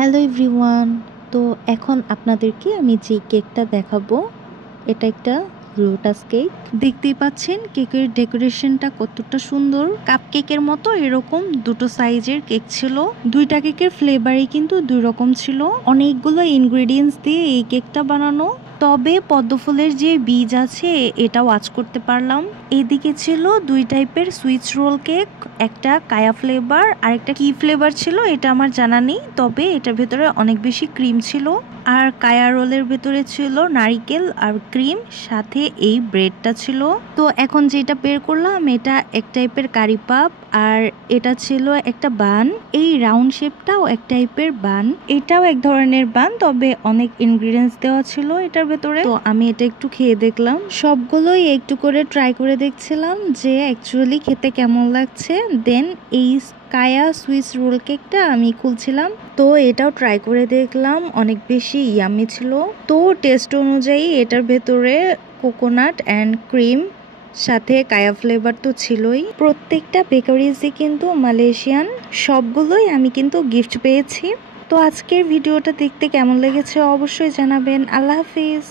Hello everyone. তো এখন আপনাদেরকে আমি যে কেকটা দেখাবো এটা একটা লোটাস কেক। দেখতেই পাচ্ছেন কেকের ডেকোরেশনটা কতটা সুন্দর। কাপ কেকের মতো এরকম দুটো সাইজের কেক ছিল। দুইটা কেকের ফ্লেভারই কিন্তু দুই রকম ছিল। অনেকগুলো ইনগ্রেডিয়েন্টস দিয়ে এই কেকটা বানানো। তবে পদ্মফুলের যে বীজ আছে এটা ওয়াচ করতে পারলাম। এদিকে ছিল দুই টাইপের সুইচ রোল কেক, একটা কায়া ফ্লেভার আর একটা কি ফ্লেভার ছিল এটা আমার জানা নেই, তবে এটার ভেতরে অনেক বেশি ক্রিম ছিল। আর কায়া রোলের ভেতরে ছিল নারিকেল আর ক্রিম, সাথে এই ব্রেডটা ছিল। তো এখন যেটা বের করলাম এটা এক টাইপের কারি পাপ, আর এটা ছিল একটা বান। এই রাউন্ড শেপটাও এক টাইপের বান, এটাও এক ধরনের বান, তবে অনেক ইনগ্রিডিয়েন্টস দেওয়া ছিল এটার ভেতরে। তো আমি এটা একটু খেয়ে দেখলাম, সবগুলোই একটু করে ট্রাই করে দেখছিলাম যে অ্যাকচুয়ালি খেতে কেমন লাগছে। দেন এই কায়া সুইস রোল কেকটা আমি খুলছিলাম, তো এটাও ট্রাই করে দেখলাম, অনেক বেশি ইয়ামি ছিল। তো টেস্ট অনুযায়ী এটার ভেতরে কোকোনাট অ্যান্ড ক্রিম সাথে কায়া ফ্লেভার তো ছিলই। প্রত্যেকটা বেকারিজই কিন্তু মালয়েশিয়ান, সবগুলোই আমি কিন্তু গিফট পেয়েছি। তো আজকের ভিডিওটা দেখতে কেমন লেগেছে অবশ্যই জানাবেন। আল্লাহ হাফিজ।